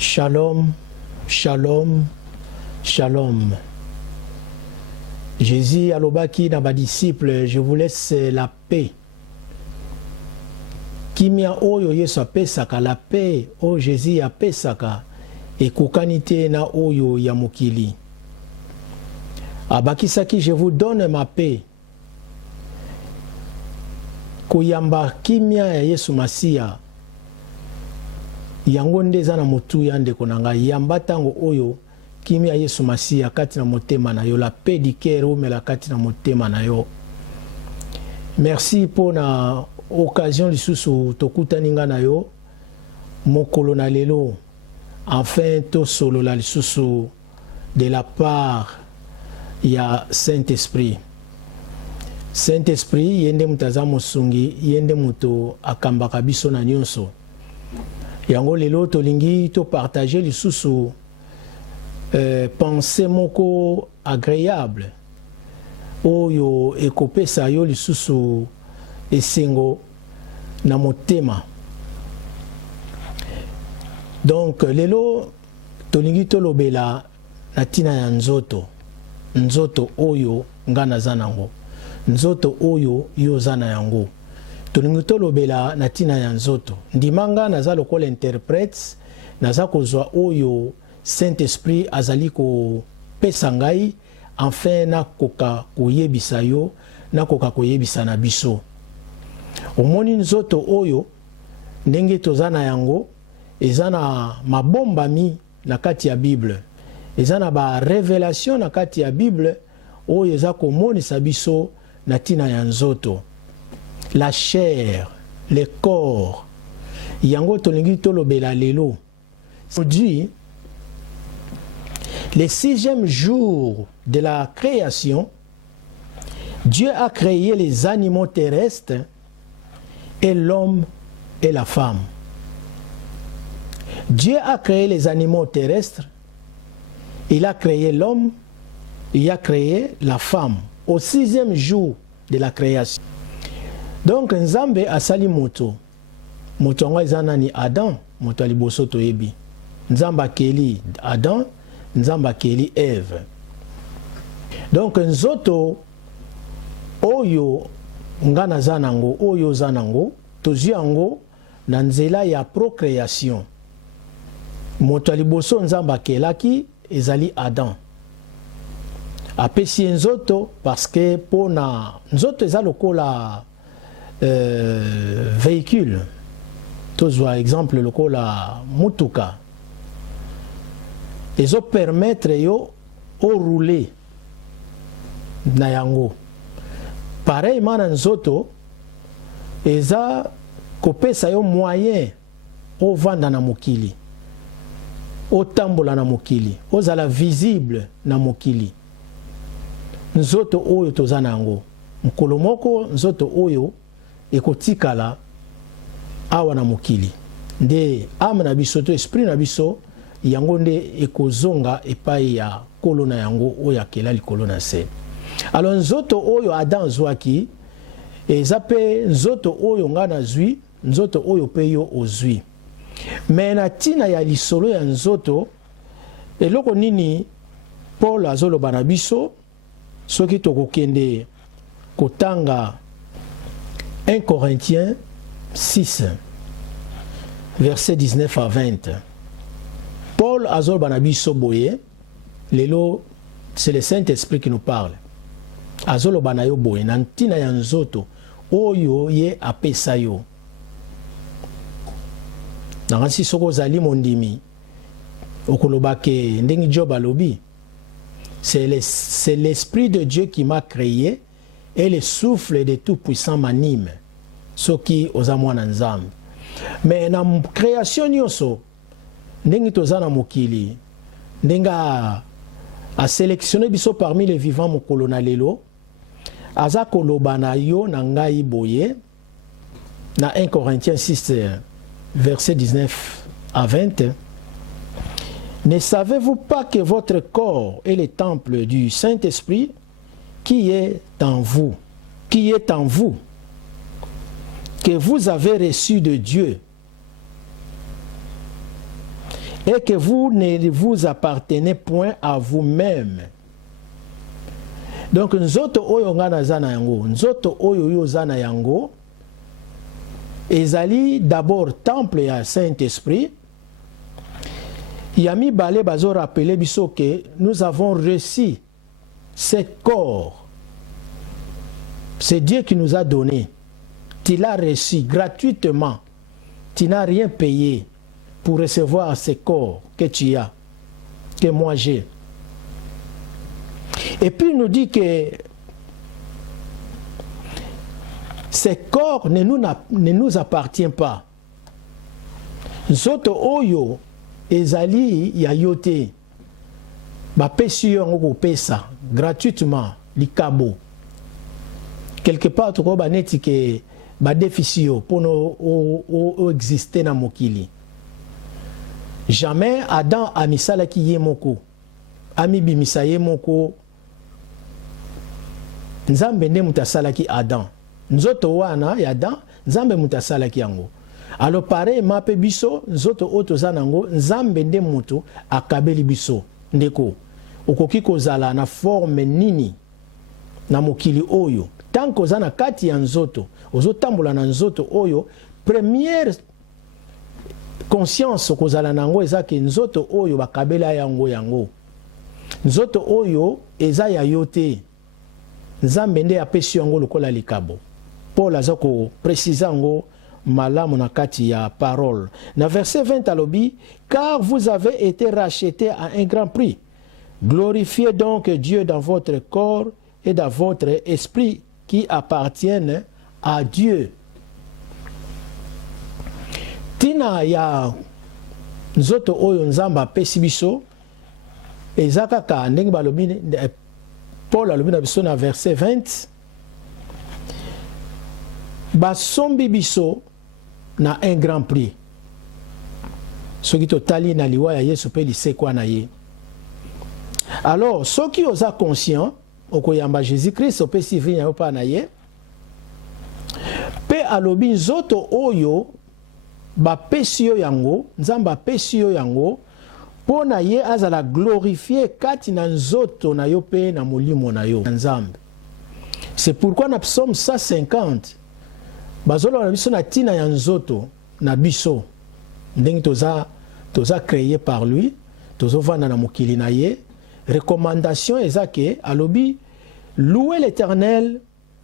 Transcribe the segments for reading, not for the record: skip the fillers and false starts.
Shalom, shalom, shalom. Jésus alobaki na ba disciples, je vous laisse la paix. Kimia oyo Yesu apesaka la paix, o Jésus apesaka ekokanite na oyo ya mokili. Abakisaki, je vous donne ma paix. Koyamba kimia ya Yesu Masia. Yango nde eza na motu ya ndeko na ngai, yamba tango oyo kimia Yesu Masia kati na motema na yo, la paix du cœur omela kati na motema na yo. Merci pour na occasion lisusu tokutani nga na yo mokolo na lelo, enfin to solo la lisusu de la part ya Saint-Esprit. Saint-Esprit yende mutaza mosungi, yende muto akambaka biso na nyonso. Yango lelo tolingi to partager lisusu pensée moko agréable oyo ekopesa yo lisusu esengo na motema. Donc lelo tolingi tolobela na tina ya nzoto, nzoto oyo nga naza nango, nzoto oyo yo oza na yango. Tolingi tolobela na tina ya nzoto. Ndimanga naza lokola interprète, naza kozwa oyo Saint-Esprit azali ko pesa ngai, enfin na koka koyebisa yo, na koka koyebisa na biso. Omoni nzoto oyo ndenge toza na yango, eza na mabombami na kati ya Bible. Eza na ba révélation na kati ya Bible oyo eza komonisa biso na tina ya nzoto. La chair, le corps. Yango tolingi tolobela lelo. Aujourd'hui, le 6e jour de la création, Dieu a créé les animaux terrestres et l'homme et la femme. Dieu a créé les animaux terrestres, il a créé l'homme, il a créé la femme au 6e jour de la création. Donc Nzambe asali moto. Moto ngo ezana ni Adam, moto aliboso toyebi. Nzamba keli Adam, Nzamba keli Eve. Donc nzoto oyo ngana zanango, oyo zanango, tozi yango na nzela ya procréation. Moto aliboso Nzamba kelaki ezali Adam. Apesi nzoto parce que pona nzoto eza lokola véhicule. Tous exemple le la mutuka. Ils ont permettre yo au rouler na yango. Pareil mana nzoto eza kopesa yo moyen au vanda na mokili. Au tambola na mokili. Aux ala visible na mokili. Nzoto oyo toza nango. Mkolo moko nzoto oyo ekotikala awa na mokili. Nde ame na biso to esprit na biso yango nde ekozonga epai ya kolo na yango oyo akela likolo na se. Alors nzoto oyo Adam zwaki eza pe nzoto oyo nga na zwi, nzoto oyo pe yo ozwi. Mais na tina ya lisolo ya nzoto eloko nini Paul azoloba na biso soki tokokende kotanga 1 Corinthiens 6, versets 19 à 20. Paul Azol Banabi Soboye, lelo, c'est le Saint-Esprit qui nous parle. Azol Banayo Boye, Nantina Yanzoto, Oyo ye apesayo. Nansi Soko Zali Mondimi, Okolobake, Ndengi Job Alobi. C'est l'Esprit de Dieu qui m'a créé. Et le souffle de Tout-Puissant m'anime. Ce qui aux amours nzambe. Mais na création nyonso, ndengi tozana mokili, ndenga a sélectionné biso parmi les vivants mokolo na lelo, aza koloba na yo na ngai boye, na 1 Corinthiens 6, verset 19 à 20. Ne savez-vous pas que votre corps est le temple du Saint-Esprit qui est en vous, que vous avez reçu de Dieu, et que vous ne vous appartenez point à vous-même. Donc nzoto oyo nga naza na yango, nzoto oyo yo za na yango ezali d'abord temple ya Saint-Esprit. Yami Balé bazo rappeler biso que nous avons reçu ce corps. C'est Dieu qui nous a donné. Tu l'as reçu gratuitement. Tu n'as rien payé pour recevoir ce corps que tu as, que moi j'ai. Et puis il nous dit que ce corps ne nous appartient pas. Nzoto oyo ezali ya yote. Bapesi yo ngo pesa gratuitement likabo. Quelque part to ko baneti ke ba déficit yo pour no exister na mokili. Jamais Adam a misala ki ye moko. Ami bimisa ye moko. Nzambe nde mutasala ki Adam. Nzoto wana ya Adam, Nzambe mutasala ki yango. Alors pareil mape biso, nzoto oto zanango, Nzambe nde mutu akabeli biso. Ndeko, okoki kozala na forme nini na mokili oyo. Tant que zana kati ya nzoto, ozotambola na nzoto oyo, première conscience kozala nango ezaki nzoto oyo bakabela yango yango. Nzoto oyo eza ya yote. Nzambe nde apesi yango lokola likabo. Paul azako précise yango malamu na kati ya parole. Na verset 20 alobi, car vous avez été rachetés à un grand prix. Glorifiez donc Dieu dans votre corps et dans votre esprit qui appartiennent à Dieu. Tina ya nzoto oyo nzamba apesi biso ezaka ka ndenge balobi Paul alobi na biso na verset 20 basombi biso na un grand prix. Soki totali na liwa ya Yesu pe lisekwa na ye. Alors soki oza conscient okoyamba Jésus-Christ opesi vinya yo pa na ye pe alobi nzoto oyo bapesi yo yango, Nzamba apesi yo yango po na ye azala glorifié kati na nzoto na yo pe na molimo na yo Nzambe. C'est pourquoi na psaume 150 bazolo na biso na tina ya nzoto na biso ndenge toza créé par lui, tozo vanda na mokili na ye. Recommandation ezake alobi louez l'Éternel,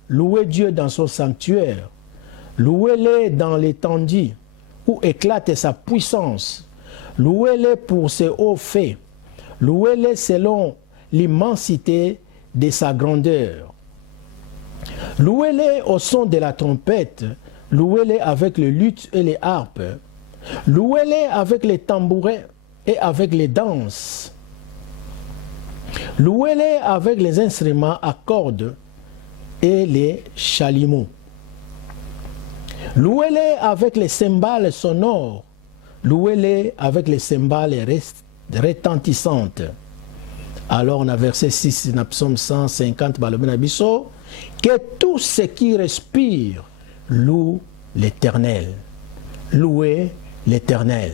louez Dieu dans son sanctuaire, louez-le dans l'étendue où éclate sa puissance, louez-le pour ses hauts faits, louez-le selon l'immensité de sa grandeur, louez-le au son de la trompette, louez-le avec le luth et les harpes, louez-le avec les tambourins et avec les danses, louez-les avec les instruments à cordes et les chalumeaux. Louez-les avec les cymbales sonores. Louez-les avec les cymbales retentissantes. Alors on a verset 6 dans psaume 150 que tout ce qui respire loue l'Éternel. Louez l'Éternel.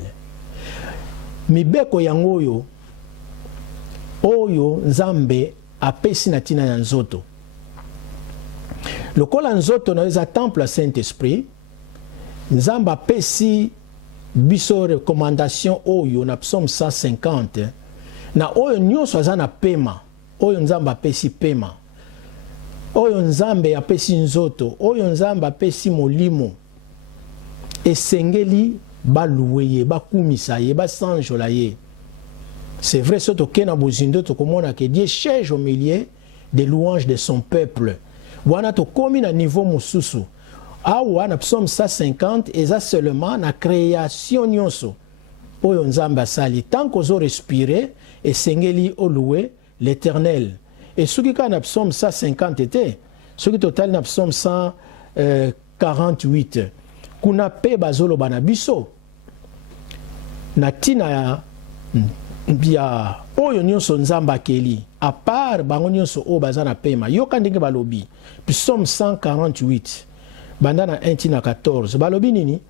Mibeko yangoyo oyo Nzambe apesi na tina ya nzoto. Lokola nzoto na eza temple Saint-Esprit, Nzambe apesi biso recommandation oyo na psaume 150 na oyo nyonso aza na pema, oyo Nzambe apesi pema, oyo Nzambe apesi nzoto, oyo Nzambe apesi molimo, esengeli balouwe ye, bakumisa ye, basanjola ye. C'est vrai, surtout que na bozindo to komona que Dieu cherche au milieu des louanges de son peuple. Wana to komi na niveau mususu. Awa na psaume 150 eza seulement na création nyonso. Oyo Nzamba sali tant qu'ozo respirer et sengeli o louer l'Éternel. Et soki ka na psaume 150 était, soki total na psaume 148 kuna pe bazolo bana biso. Na tina ya bia oyo nyonso Nzamba keli à part bango nyonso o bazana pema yoka ndenge balobi psaume 148 banda na 1 tina 14 balobi nini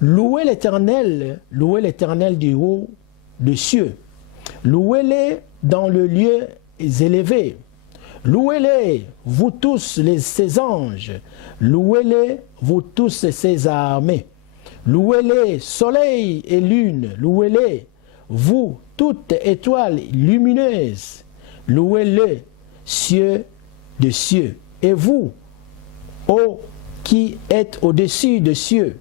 louez l'Éternel du haut de cieux. Louez-les dans le lieu élevé. Louez-les, vous tous ses anges. Louez-les, vous tous ses armées. Louez-les, soleil et lune. Louez-les, vous toutes étoiles lumineuses. Louez-les, cieux de cieux. Et vous, ô qui êtes au-dessus des cieux,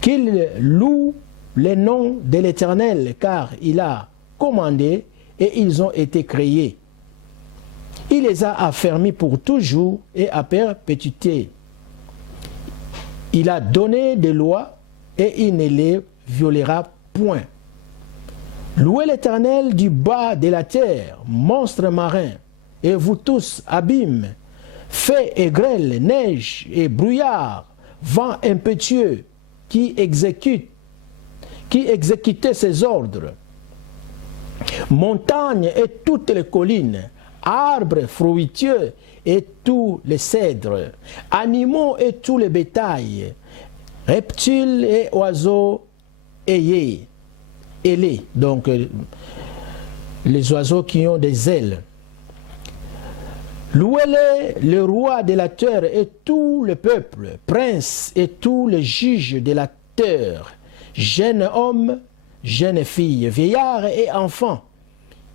qu'il loue les noms de l'Éternel, car il a commandé et ils ont été créés. Il les a affermis pour toujours et à perpétuité. Il a donné des lois et il ne les violera point. Louez l'Éternel du bas de la terre, monstres marins, et vous tous, abîmes, fées et grêle, neige et brouillard, vent impétueux, qui exécutez ses ordres. Montagnes et toutes les collines, arbres fruitieux et tous les cèdres, animaux et tous les bétails, reptiles et oiseaux ailés, donc les oiseaux qui ont des ailes. Louez-les, le roi de la terre et tout le peuple, princes et tous les juges de la terre, jeunes hommes, jeunes filles, vieillards et enfants,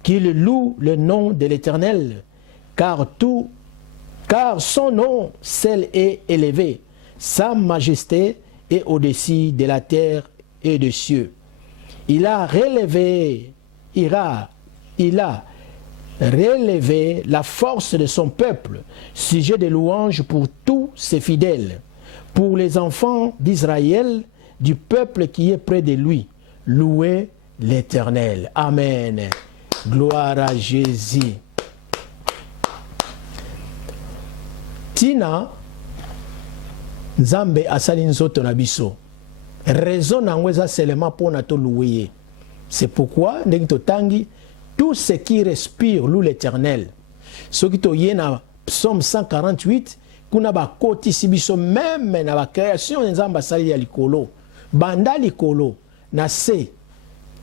qu'ils louent le nom de l'Éternel, car son nom seul est élevé, sa majesté est au-dessus de la terre et des cieux. Il a relevé la force de son peuple, sujet de louange pour tous ses fidèles, pour les enfants d'Israël, du peuple qui est près de lui. Louez l'Éternel. Amen. Gloire à Jésus. Tina Nzambe asali nzoto na biso. Raison nango eza seulement pour na to louer. C'est pourquoi ndenge totangi tout ce qui respire loue l'Éternel. Ce qui toye na Psaume 148 kuna ba koti sibiso même na ba création nzamba sali ya likolo. Banda likolo na se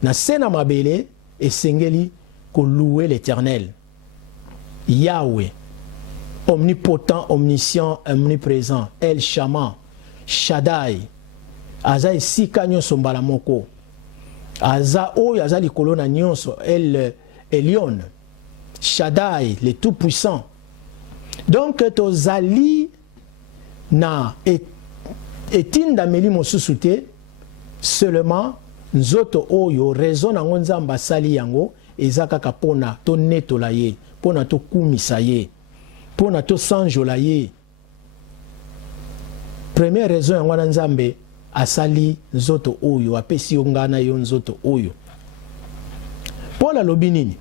na mabele esengeli ko louer l'Éternel. Yahweh, omnipotent, omniscient, omniprésent, El Shammah, Shaddai, aza esika nyonso mbala moko. Aza oyo aza likolo na nyonso, El Elyon, Shaddai, le tout-puissant. Donc tozali na etinda meli mosusu te, seulement nzoto oyo raison nango nzamba sali yango eza kaka pona to netola ye, pona to kumisa ye, pona to sanjola ye. Première raison yango na nzambe asali nzoto oyo, apesi yo ngana yo nzoto oyo. Paul alobi nini?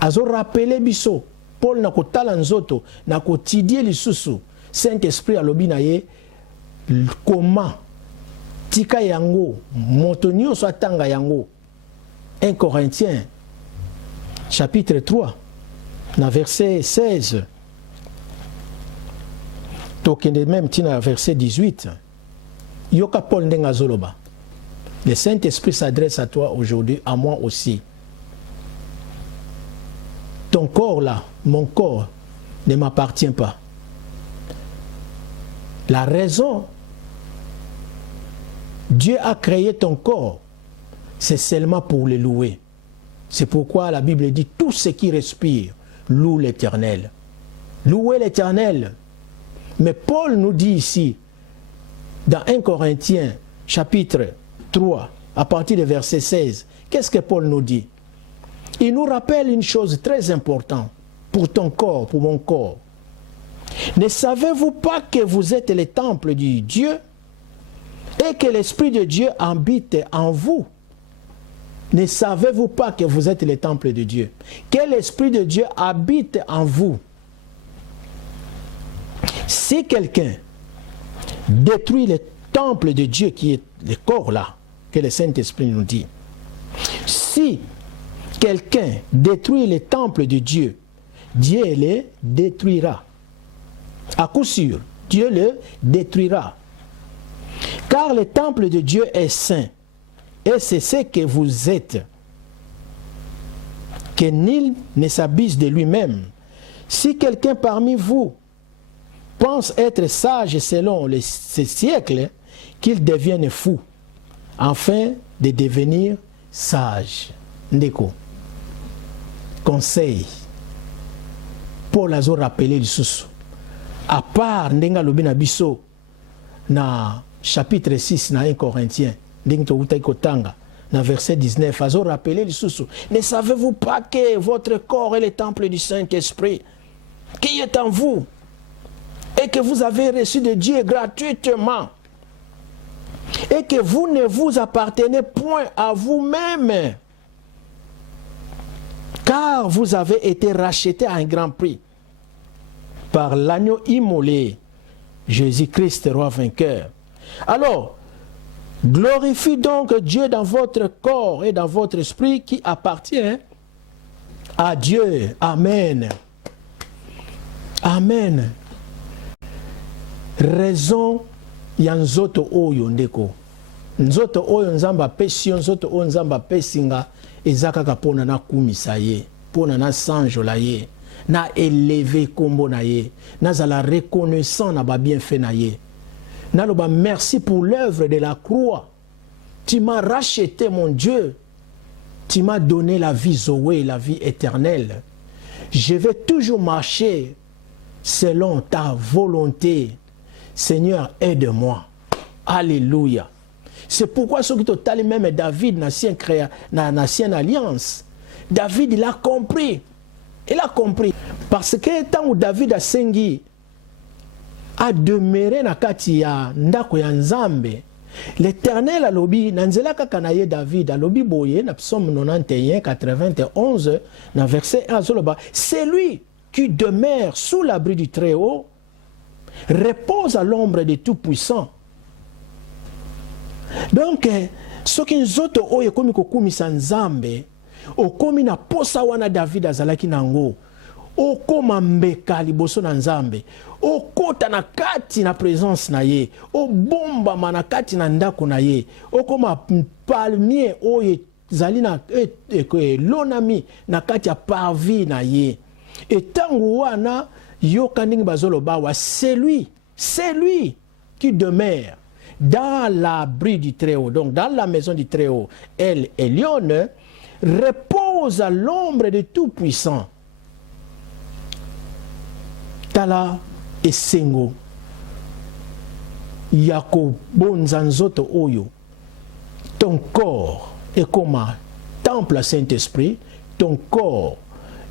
Azo rappele biso, Paul na kotala nzoto, na kotidie lisusu, Saint-Esprit alobi na ye, comment tika yango, moto nyonso atanga yango. 1 Corinthiens, chapitre 3, na verset 16. Tokende même tina verset 18. Yoka Paul ndenga zoloba. Le Saint-Esprit s'adresse à toi aujourd'hui, à moi aussi. Ton corps là, mon corps, ne m'appartient pas. La raison, Dieu a créé ton corps, c'est seulement pour le louer. C'est pourquoi la Bible dit, tout ce qui respire, loue l'Éternel. Louez l'Éternel. Mais Paul nous dit ici, dans 1 Corinthiens, chapitre 3, à partir du verset 16, qu'est-ce que Paul nous dit? Il nous rappelle une chose très importante pour ton corps, pour mon corps. Ne savez-vous pas que vous êtes le temple du Dieu et que l'Esprit de Dieu habite en vous? Ne savez-vous pas que vous êtes le temple de Dieu? Que l'Esprit de Dieu habite en vous. Si quelqu'un détruit le temple de Dieu qui est le corps là, que le Saint-Esprit nous dit, si quelqu'un détruit le temple de Dieu, Dieu le détruira. À coup sûr, Dieu le détruira. Car le temple de Dieu est saint, et c'est ce que vous êtes. que nul ne s'abuse de lui-même. Si quelqu'un parmi vous pense être sage selon ce siècle, qu'il devienne fou, afin de devenir sage. Ndeko. Conseil. Paul a rappelé le sous. À part Ndenga Lobina Bisso, na chapitre 6, na 1 Corinthiens, na verset 19, a rappelé le sous. Ne savez-vous pas que votre corps est le temple du Saint-Esprit, qui est en vous, et que vous avez reçu de Dieu gratuitement, et que vous ne vous appartenez point à vous-même, car vous avez été rachetés à un grand prix par l'agneau immolé, Jésus-Christ, roi vainqueur. Alors, glorifie donc Dieu dans votre corps et dans votre esprit qui appartient à Dieu. Amen. Amen. Raison ya nzoto oyo ndeko. Nzoto oyo nzamba pesi, nzoto oyo nzamba pesinga ezaka kapona na kumisa ye, pona na sanjola ye, na élevé kombo na ye, na zala reconnaissant na ba bienfait na ye. Na loba merci pour l'œuvre de la croix. Tu m'as racheté mon Dieu. Tu m'as donné la vie Zoé, la vie éternelle. Je vais toujours marcher selon ta volonté. Seigneur, aide-moi. Alléluia. C'est pourquoi ceux qui total même David, l'ancienne alliance, David, il a compris. Il a compris. Parce que tant où David a sengi, a demeuré na kati ya ndako ya Nzambe, l'Éternel a lobi, nanzela kakanaye David, a lobi boye, na psaume 91, 91, na verset 1, c'est lui qui demeure sous l'abri du Très-Haut, repose à l'ombre du Tout-Puissant. Donc, ce qui nous autres oye komi kokumisa Nzambe, okomi na posa wana David azalaki nango, okoma mbeka liboso na Nzambe, okota na kati na présence na ye, obomba na kati na ndako na ye, okoma palmier oye zali na lonami na kati ya parvis na ye. Et tangu wana yokaningi bazolo bawa, c'est lui qui demeure dans l'abri du Très-Haut, donc dans la maison du Très-Haut, elle et Lyon, repose à l'ombre du Tout-Puissant. Tala esengo yako bonza nzoto oyo, ton corps est comme un temple à Saint-Esprit, ton corps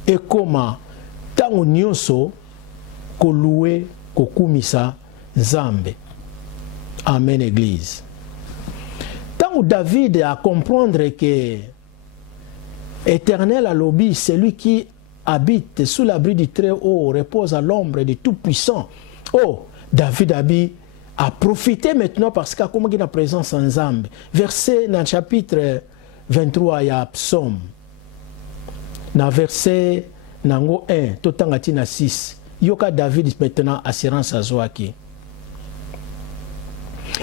est comme un tango nyonso ko loué ko kumisa Nzambe. Amen, Église. Tant David a comprendre que Éternel à l'obi, celui qui habite sous l'abri du Très-Haut, repose à l'ombre du Tout-Puissant. Oh, David a profité maintenant parce qu'il a comme une présence en Nzambe. Verset dans le chapitre 23, il y a psaume. Dans verset 1, totangati na 6, yoka David maintenant assurance à Zoaki.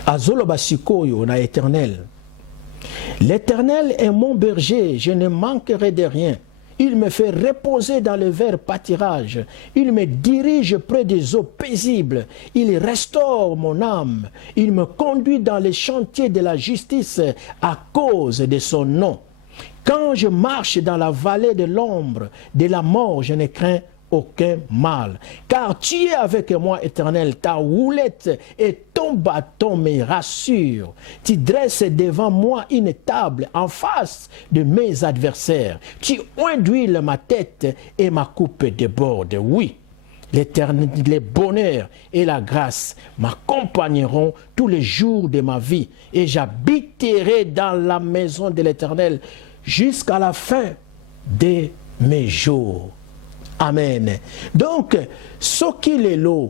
Azolo basikoyo na Éternel. L'Éternel est mon berger, je ne manquerai de rien. Il me fait reposer dans le vert pâturage. Il me dirige près des eaux paisibles. Il restaure mon âme. Il me conduit dans les chantiers de la justice à cause de son nom. Quand je marche dans la vallée de l'ombre de la mort, je ne crains aucun mal. Car tu es avec moi, Éternel, ta houlette et ton bâton me rassurent. Tu dresses devant moi une table en face de mes adversaires. Tu induis ma tête et ma coupe déborde. Oui, l'Éternel, le bonheur et la grâce m'accompagneront tous les jours de ma vie et j'habiterai dans la maison de l'Éternel jusqu'à la fin de mes jours. Amen. Donc, ce qu'il est là,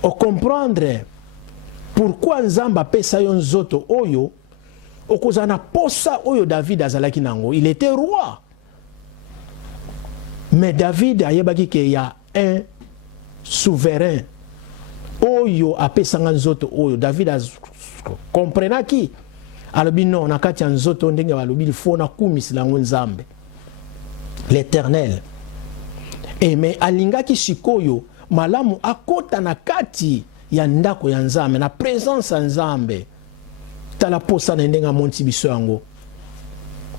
on comprendre pourquoi Nzamba pesa yon zoto oyo, okozana posa oyo David azalaki nango. Il était roi. Mais David ayebaki qu'il y a un souverain. Oyo apesa nzoto oyo. David comprenaki. Alobi non, nakati nzoto ndenge balobi il faut na kumisi lango Nzambe. l'Éternel. Et mais alingaki sikoyo malamu akota na kati ya ndako ya Nzambe na présence ya Nzambe. Tala posa na ndenga monti biso yango.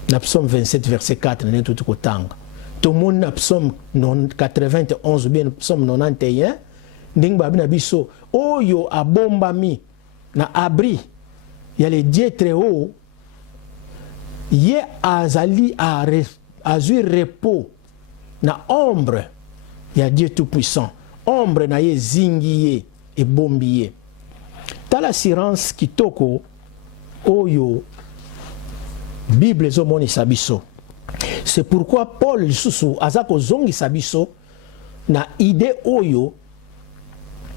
Na psaume 27 verset 4 na tout kotanga. Tout le monde na psaume 91 ou bien psaume 91 ndinga babina biso oyo abombami na abri ya le Dieu très haut ye azali azui repos na ombre ya Dieu tout puissant, ombre na ye zingi ye e bombi ye. Tala assurance kitoko oyo Bible ezomoni sabiso. C'est pourquoi Paul lisusu azako zongi sabiso na idée oyo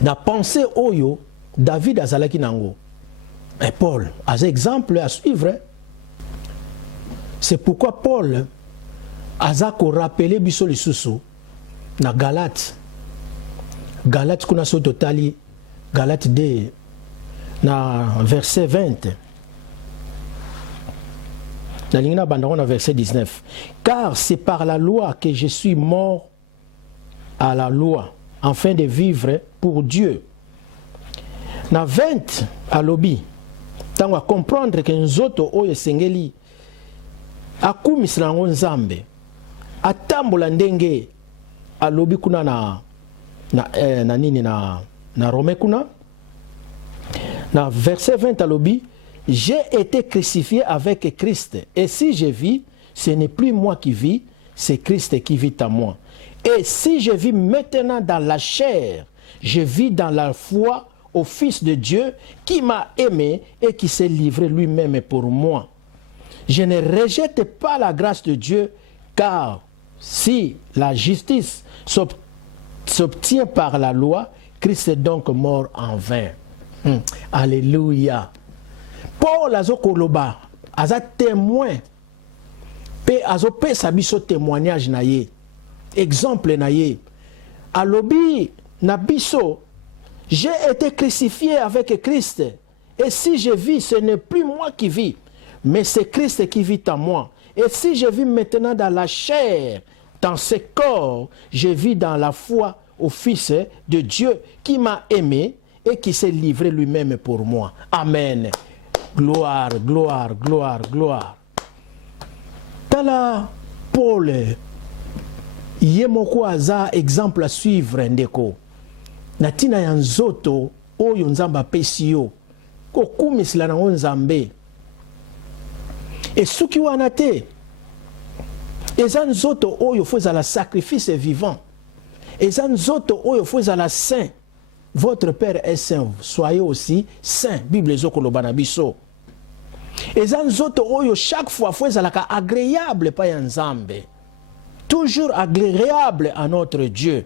na pensée oyo David azalaki nango. Et Paul a un exemple à suivre. C'est pourquoi Paul azako rappelé biso lisusu na Galate. Galate kuna so totali Galate 2 na verset 20. La ligne na verset 19. Car c'est par la loi que je suis mort à la loi, afin de vivre pour Dieu. Na 20 à lobi, tango comprendre que nzoto oyo sengeli akumisila ngo Nzambe atambola ndenge alobi kuna na Rome kuna na verset 20 alobi, j'ai été crucifié avec Christ et si je vis, ce n'est plus moi qui vis, c'est Christ qui vit en moi. Et si je vis maintenant dans la chair, je vis dans la foi au Fils de Dieu qui m'a aimé et qui s'est livré lui-même pour moi. Je ne rejette pas la grâce de Dieu, car si la justice s'obtient par la loi, Christ est donc mort en vain. Alléluia. Paul azokoloba, aza témoin, pe azope sabiso témoignage na ye, exemple na ye. Alobi na biso, j'ai été crucifié avec Christ, et si je vis, ce n'est plus moi qui vis, mais c'est Christ qui vit en moi. Et si je vis maintenant dans la chair, dans ce corps, je vis dans la foi au Fils de Dieu qui m'a aimé et qui s'est livré lui-même pour moi. Amen. Gloire, gloire, gloire, gloire. Tala Paul, yemoko aza exemple à suivre ndeko. Natina ya nzoto oyo Nzambe apesi yo. Kokumisila na Nzambe. Et suki wana te, eza nzoto oyo faiza la sacrifice vivant. Eza nzoto oyo faiza la saint. Votre Père est saint, soyez aussi saint. Bible ezokoloba na biso. Eza nzoto oyo chaque fois faiza la agréable pa ya Nzambe. Toujours agréable à notre Dieu.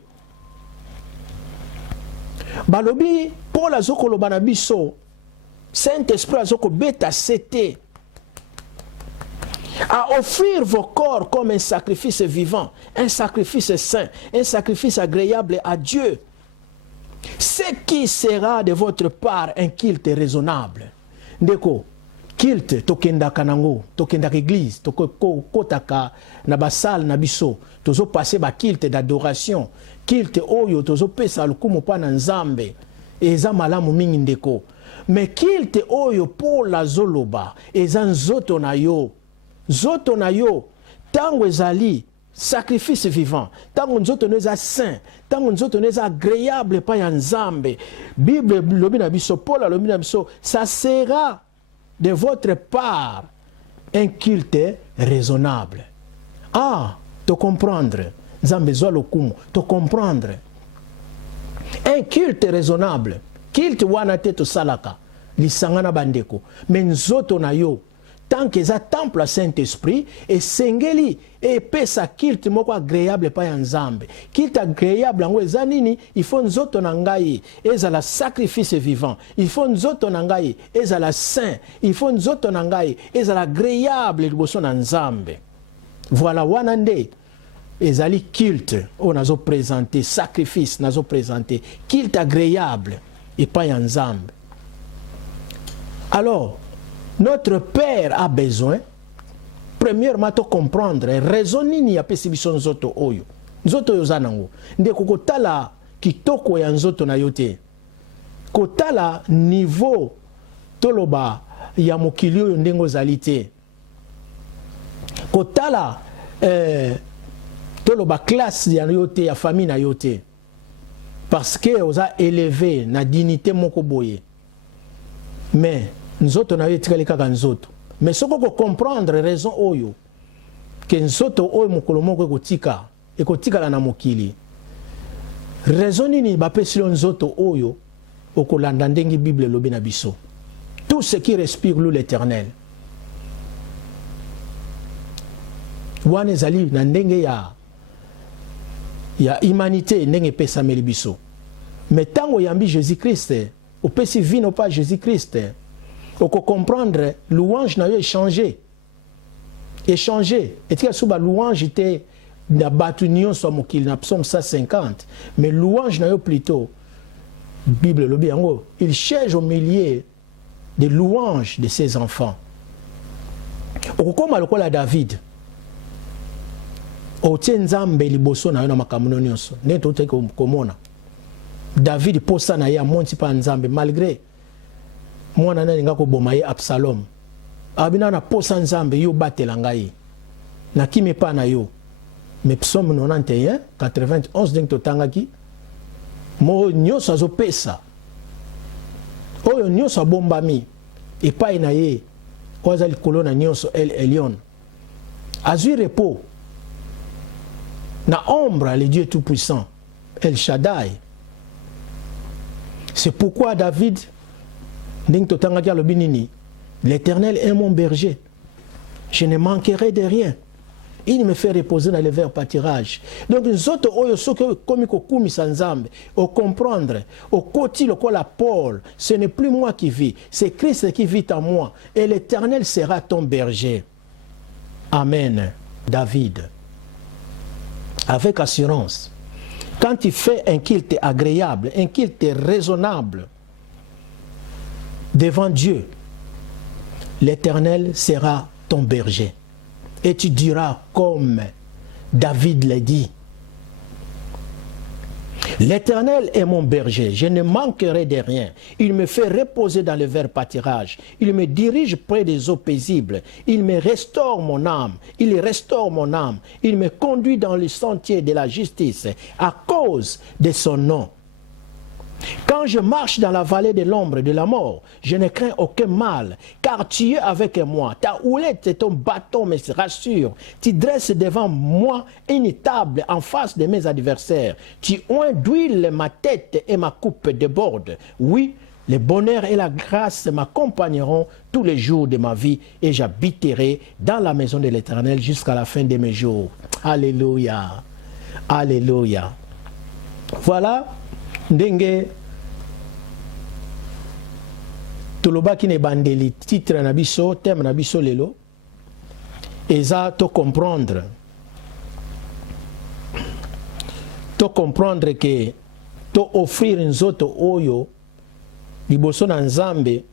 Balobi Paul azokoloba na biso. Saint-Esprit azokobeta sete. À offrir vos corps comme un sacrifice vivant, un sacrifice saint, un sacrifice agréable à Dieu. Ce qui sera de votre part un culte raisonnable. Ndeko, culte tokenda kanango, tokenda église, tokotaka na basal na biso, tozo passer ba culte d'adoration, culte oyo tozo pesa lukumu pa na Nzambe, eza malamu mingi ndeko. Mais culte oyo pour la zoloba, eza nzoto na yo. Zoto na yo, tango ezali sacrifice vivant, tango nzoto neza saint, tango nzoto neza agréable pa ya Nzambe. Bible lobi na biso, Paul lobi na biso, ça sera de votre part un culte raisonnable. Ah, te comprendre. Nzambe zwa lokumu, te comprendre. Un culte raisonnable. Culte wana te to salaka, lisangana bandeko. Men nzoto na yo, tant que ça temple à Saint-Esprit et sengeli et pesa kilt moko agréable pa ya Nzambe. Kilt agréable ngo ezanini, il faut nzoto na ngai ezala sacrifice vivant. Il faut nzoto na ngai ezala saint. Il faut nzoto na ngai ezala agréable liboso na Nzambe. Voilà wana nde ezali culte on nazo présenter sacrifice nazo présenter culte agréable et pa ya Nzambe. Alors notre Père a besoin premièrement to comprendre raison nini ya pesi biso nzoto oyo zanango nde kokotala kitoko ya nzoto na yote kotala niveau toloba ya mokili oyo ndengo zali te kotala toloba classe ya yote ya famille na yote parce que oza élevé na dignité moko boye mais nzoto na yo etikali kaka nzoto mais soko ko comprendre raison oyo ke nzoto oyo mokolo moko ekotikala na mokili raison nini bapesi yo nzoto oyo okolanda ndenge Bible elobi na biso tout ce qui respire loue l'Éternel wana ezali na ndenge ya humanité ndenge epesameli biso mais tango yambi Jésus-Christ opesi vino pas Jésus-Christ oko comprendre louange na yo échanger etika suba louange te na batu nyonso ya mokili na psaume 150 mais louange na yo plutôt Bible lobi yango il cherche au milieu de louanges de ses enfants okokoma lokola David otie nzambe liboso na yo na makambo nyonso nde toteki komona David posa na ye amonti pa nzambe malgré mwana nani nga koboma ye Absalom abina na posa nzambe yo batela ngai na kimi pa na yo mais psaume 91 91 ndenge totangaki mo nyonso azopesa oyo nyonso abombami epai na ye oyo aza likolo na nyonso El Elyon azwi repos na ombre le Dieu tout-puissant El Shaddai. C'est pourquoi David l'Éternel est mon berger, je ne manquerai de rien. Il me fait reposer dans les verts pâturages. Donc nous autres, comme au comprendre, au côté la Paul, ce n'est plus moi qui vis, c'est Christ qui vit en moi. Et l'Éternel sera ton berger. Amen. David. Avec assurance. Quand tu fais un culte agréable, un culte raisonnable devant Dieu, l'Éternel sera ton berger. Et tu diras comme David l'a dit. L'Éternel est mon berger, je ne manquerai de rien. Il me fait reposer dans le vert pâturage. Il me dirige près des eaux paisibles. Il me restaure mon âme. Il restaure mon âme. Il me conduit dans le sentier de la justice à cause de son nom. Quand je marche dans la vallée de l'ombre de la mort, je ne crains aucun mal, car tu es avec moi. Ta houlette et ton bâton me rassurent. Tu dresses devant moi une table en face de mes adversaires. Tu oins d'huile ma tête et ma coupe déborde. Oui, le bonheur et la grâce m'accompagneront tous les jours de ma vie et j'habiterai dans la maison de l'Éternel jusqu'à la fin de mes jours. Alléluia. Alléluia. Voilà. Ndenge tolobaki ne bandeli titre na biso thème na biso lelo eza to comprendre que to offrir nzoto oyo liboso na Nzambe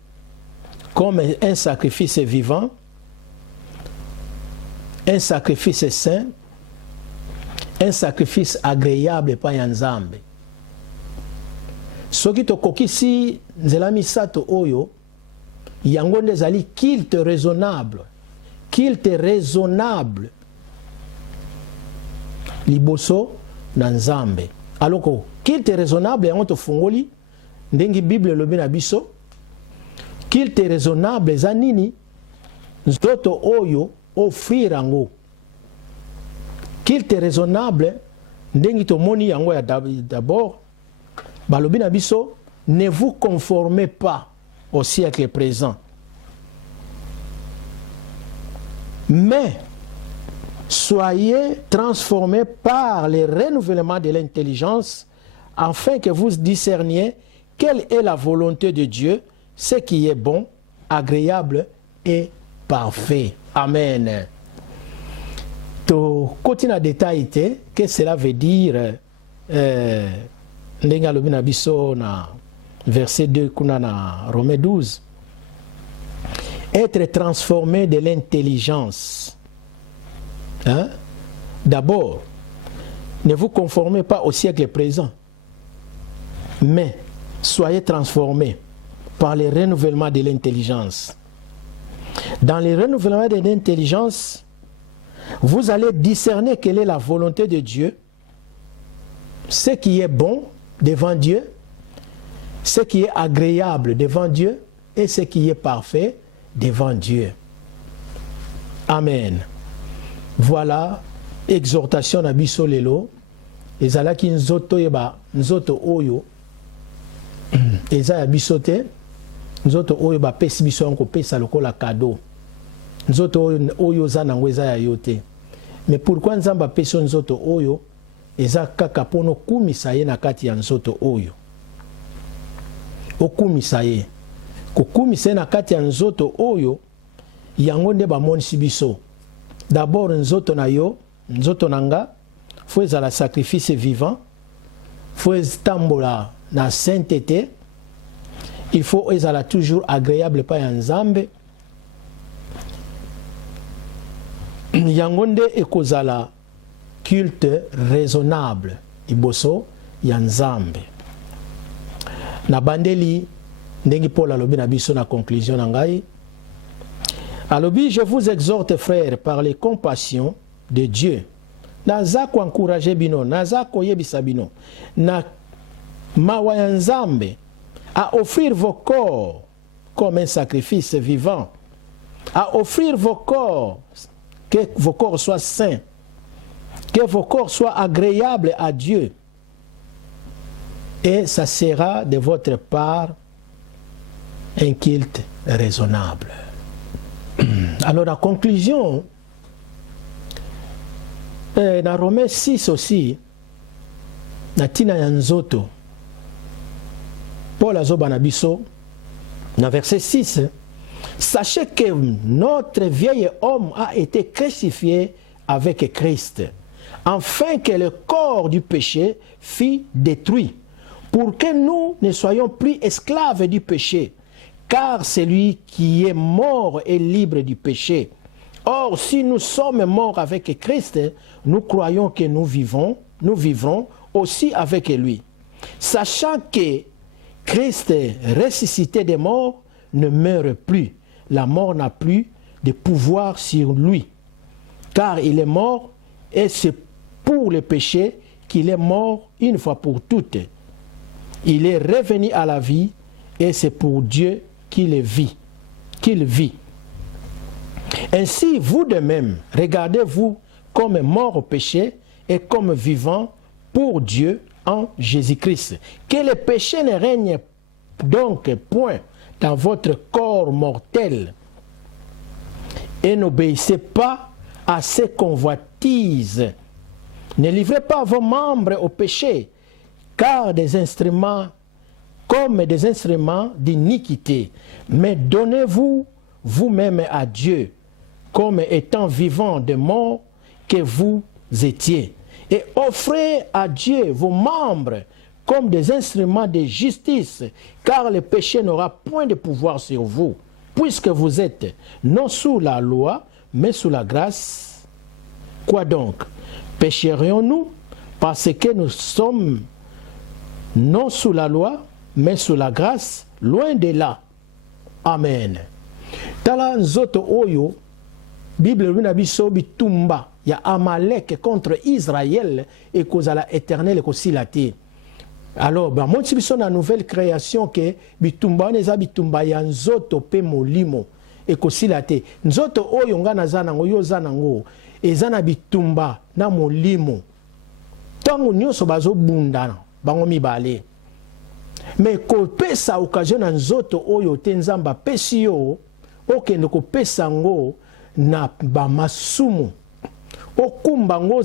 comme un sacrifice vivant, un sacrifice saint, un sacrifice agréable pa ya Nzambe. Soki tokokisi nzela misato oyo yango nde ezali culte raisonnable liboso na Nzambe. Aloko culte raisonnable yango tofungoli ndenge Bible elobi na biso. Culte raisonnable eza nini? Nzoto oyo offrir yango. Culte raisonnable ndenge tomoni yango ya d'abord balobi na biso, ne vous conformez pas au siècle présent, mais soyez transformés par le renouvellement de l'intelligence afin que vous discerniez quelle est la volonté de Dieu, ce qui est bon, agréable et parfait. Amen. To continue détail que cela veut dire ndenge alobi na biso na verset 2 kuna na Romains 12. Être transformé de l'intelligence. Hein? D'abord, ne vous conformez pas au siècle présent, mais soyez transformés par le renouvellement de l'intelligence. Dans le renouvellement de l'intelligence, vous allez discerner quelle est la volonté de Dieu, ce qui est bon devant Dieu, ce qui est agréable devant Dieu et ce qui est parfait devant Dieu. Amen. Voilà, exhortation na biso lelo, ezalaki nzoto yeba, nzoto oyo, eza ya biso te, nzoto oyo ba pesi biso yango pesa lokola cadeau. Nzoto oyo za nango eza ya yo te. Mais pourquoi nzamba pesi nzoto oyo, eza kaka pono kumisa ye na kati ya nzoto oyo. Okumisa ye. Kukumisa ye na kati ya nzoto oyo, yango nde ba monisi biso. D'abord nzoto na yo, nzoto nanga, faut ezala sacrifice vivant, faut etambola na sainteté, il faut ezala toujours agréable pa ya nzambe. Yango nde ekozala culte raisonnable iboso ya nzambe. Na bandeli ndengi Paul alobi na biso na conclusion na ngai. Alobi, je vous exhorte frères par les compassions de Dieu. Naza ko encourager bino, naza ko yebisa bino na mawa ya nzambe à offrir vos corps comme un sacrifice vivant, à offrir vos corps, que vos corps soient saints, que vos corps soient agréables à Dieu. Et ça sera de votre part un culte raisonnable. Alors la conclusion, dans Romains 6 aussi, na tina ya nzoto, Paul azoba na biso, dans verset 6, sachez que notre vieil homme a été crucifié avec Christ, afin que le corps du péché fût détruit, pour que nous ne soyons plus esclaves du péché, car celui qui est mort est libre du péché. Or, si nous sommes morts avec Christ, nous croyons que nous vivrons aussi avec lui. Sachant que Christ, ressuscité des morts, ne meurt plus. La mort n'a plus de pouvoir sur lui. Car il est mort et c'est pour le péché qu'il est mort une fois pour toutes. Il est revenu à la vie et c'est pour Dieu qu'il vit. Ainsi, vous de même, regardez-vous comme mort au péché et comme vivant pour Dieu en Jésus-Christ. Que le péché ne règne donc point dans votre corps mortel et n'obéissez pas à ses convoitises. Ne livrez pas vos membres au péché, car des instruments comme des instruments d'iniquité, mais donnez-vous vous-même à Dieu comme étant vivant de mort que vous étiez, et offrez à Dieu vos membres comme des instruments de justice, car le péché n'aura point de pouvoir sur vous, puisque vous êtes non sous la loi, mais sous la grâce. Quoi donc? Pécherions-nous parce que nous sommes non sous la loi, mais sous la grâce? Loin de là. Amen. Tala nzoto oyo, Bible luna biso bitumba ya Amalek contre Israël et kozala éternel kosilate. Alors, bah, mon biso na nouvelle création que bitumba neza bitumba ya nzoto pe molimo et kosilate. Nzoto oyo nga nazana ngo yo zanango ezana bitumba na molimo. Tango nyonso bazo bunda bango mibale. Mais kopesa occasion na nzoto oyo te nzamba pesi yo okende kopesa ngo na bamasumu okumba ngo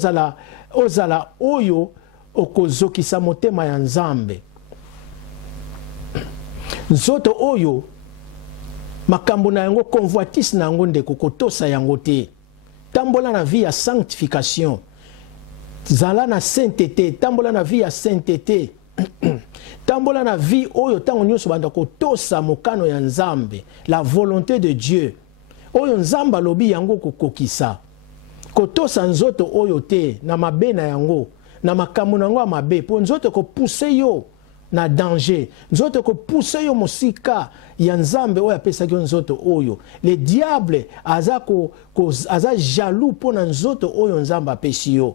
ozala oyo okozokisa motema ya nzambe. Nzoto oyo makambo na yango convoitise na yango ndeko kotosa yango te. Tambola na vie ya sanctification, zala na sainteté, tambola na vie ya sainteté. Tambola na vie oyo tango nyonso banda kotosa mokano ya nzambe, la volonté de Dieu oyo nzamba lobi yango kokokisa. kotosa nzoto oyo te na mabe na yango na makambo na yango mabe po nzoto ko pousser yo na danger nzoto ko pousser yo mosika ya nzambe oyo apesaki nzoto oyo le diable aza jaloux po na nzoto oyo nzambe apesi yo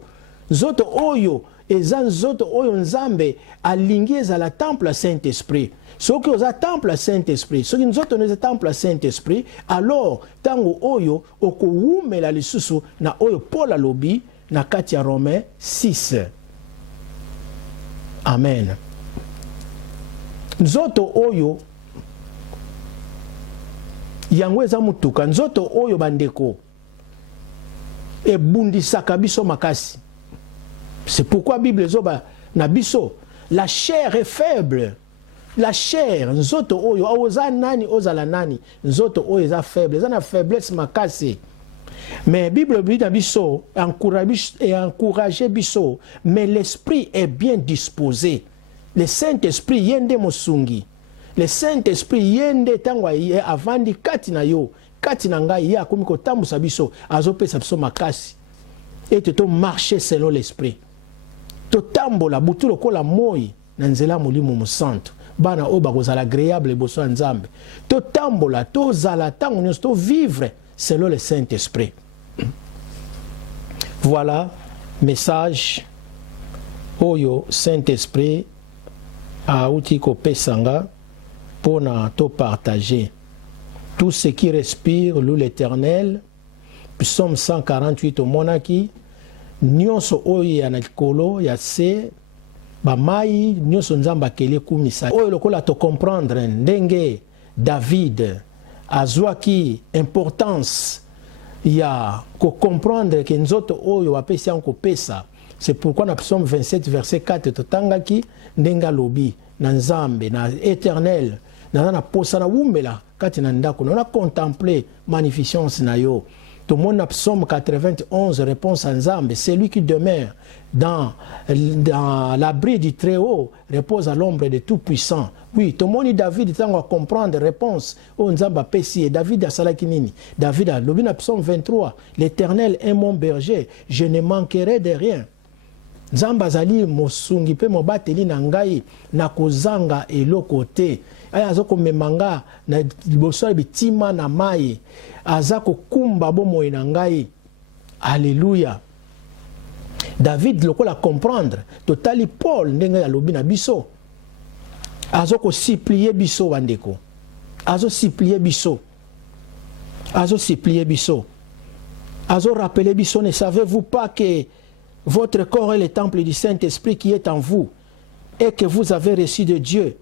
nzoto oyo eza nzoto oyo nzambe alingi ezala temple ya Saint-Esprit soki oza temple ya Saint-Esprit soki nzoto eza temple ya Saint-Esprit alors tango oyo okowumela lisusu na oyo Paul alobi na kati ya Romains 6 amen nzoto oyo yango eza mutuka nzoto oyo bandeko ebundisaka biso makasi. C'est pourquoi la Bible zoba na biso la chair est faible. La chair nzoto oyo oza nani ozala nani nzoto oyo eza faible eza na faiblesse makasi. Mais Bible dit na biso encourager biso mais l'esprit est bien disposé. Le Saint-Esprit yende mosungi. Le Saint-Esprit yende tangwa ye avandi kati na yo kati na ngai ya komi kotambusa biso azopesa biso makasi. Et to marcher selon l'esprit. To tambola butu lokola moi na nzela molimo mosanto. Bana oba kozala agréable boso nzambe. To tambola to zala tango nyonso to vivre selon le Saint-Esprit. Voilà message oyo Saint-Esprit a outi ko pesanga pour na to partager. Tout ce qui respire loue l'Éternel. Psaume 148 au monaki. Nyonso oyo ya na likolo ya se bamai nyonso nzamba kele kumisa. Oyo lokola to comprendre ndenge David azwaki importance ya ko comprendre que nzoto oyo apesi yango pesa. C'est pourquoi na Psaume 27 verset 4 totangaki ndenga lobi na nzambe na éternel na posa na wumela kati na ndako na contempler magnificence na yo. Tout le monde a Psaume 91 réponse à Nzambe. C'est lui qui demeure dans l'abri du Très-Haut, repose à l'ombre de Tout-Puissant. Oui, tout le monde David est en comprendre réponse au Nzamba Pessi. David a Salakinini. David a l'obin Psaume 23. L'Éternel est mon berger, je ne manquerai de rien. Nzamba zali mosungi pe mobateli na ngai na kozanga eloko te. Aya azoko memanga na liboso bitima na mai azako kumba bomoi na ngai. Alléluia. David lokola comprendre totali Paul ndenge ya lobi na biso. Azoko supplier biso bandeko. Azo supplier biso. Azo supplier biso. Azo rappeler biso, ne savez-vous pas que votre corps est le temple du Saint-Esprit qui est en vous et que vous avez reçu de Dieu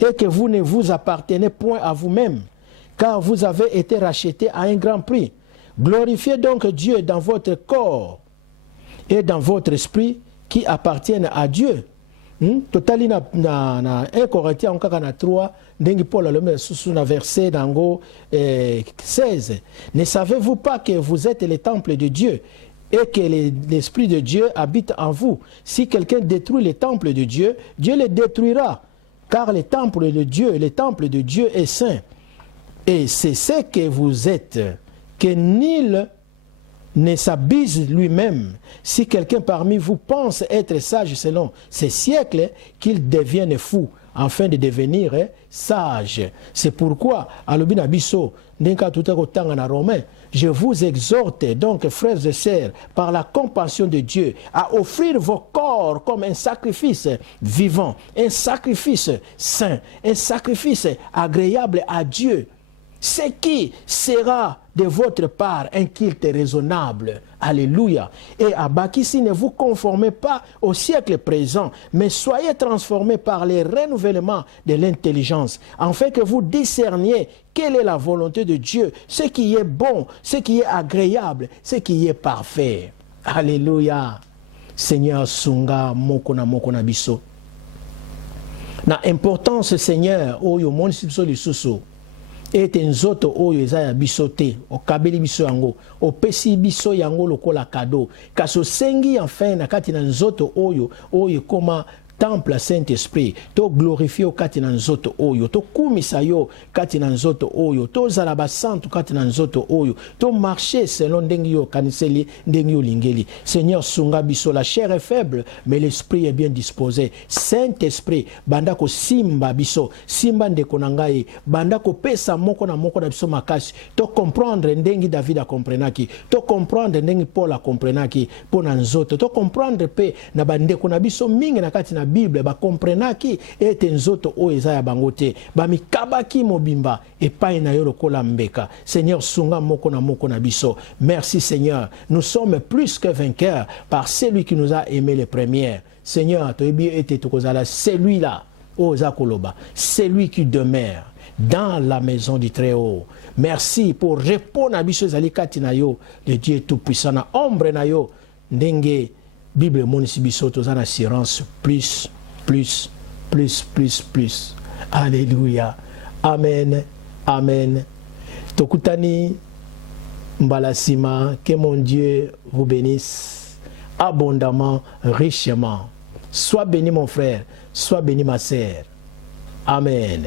et que vous ne vous appartenez point à vous-même car vous avez été rachetés à un grand prix. Glorifiez donc Dieu dans votre corps et dans votre esprit qui appartiennent à Dieu. Totali na 1 Corinthiens 3 ndengi Paul alome sous na verset dango 16. Ne savez-vous pas que vous êtes le temple de Dieu et que l'Esprit de Dieu habite en vous? Si quelqu'un détruit le temple de Dieu, Dieu le détruira, car le temple de Dieu est saint. Et c'est ce que vous êtes, que nul ne s'abuse lui-même. Si quelqu'un parmi vous pense être sage selon ces siècles, qu'il devienne fou, afin de devenir sage. C'est pourquoi, alobina biso, ndenka tutakotanga na Romain, je vous exhorte donc, frères et sœurs, par la compassion de Dieu, à offrir vos corps comme un sacrifice vivant, un sacrifice saint, un sacrifice agréable à Dieu, ce qui sera de votre part un culte raisonnable. Alléluia. Et à Bakissi, ne vous conformez pas au siècle présent, mais soyez transformés par les renouvellements de l'intelligence, afin que vous discerniez quelle est la volonté de Dieu, ce qui est bon, ce qui est agréable, ce qui est parfait. Alléluia. Seigneur Sunga mokona biso. Na importance Seigneur, oyo mon sipso lisusu. Et nzoto oyo eza ya biso te okabeli biso yango opesi biso yango lokola cadeau kaso sengi enfin na kati na nzoto oyo koma temple Saint-Esprit to glorifie kati na nzoto oyo to kumisa yo kati na nzoto oyo to zalaba santu kati na nzoto oyo to marcher selon ndenge yo kaniseli ndenge yo lingeli. Seigneur sunga biso, la chair est faible mais l'esprit est bien disposé. Saint-Esprit banda ko simba biso, simba ndeko na ngai, banda ko pesa moko na biso makasi to comprendre ndenge David a comprenaki, to comprendre ndenge Paul a comprenaki pona nzoto, to comprendre pe na bandeko na biso mingi na kati na Bible ba comprenaki ete nzoto o eza ya bango te, ba mikabaki mobimba epai na yo lokola mbeka. Seigneur sunga moko na biso. Merci Seigneur, nous sommes plus que vainqueurs par celui qui nous a aimé les premières. Seigneur, toyebi ete tokozala celui-là o zakoloba, celui qui demeure dans la maison du Très-Haut. Merci pour répondre à biso zali kati na yo, le Dieu tout-puissant na ombre na yo ndenge Bible monisi biso tozana assurance plus. Alléluia. Amen. Amen. Tokutani mbalasima, que mon Dieu vous bénisse abondamment, richement. Sois béni mon frère, sois béni ma sœur. Amen.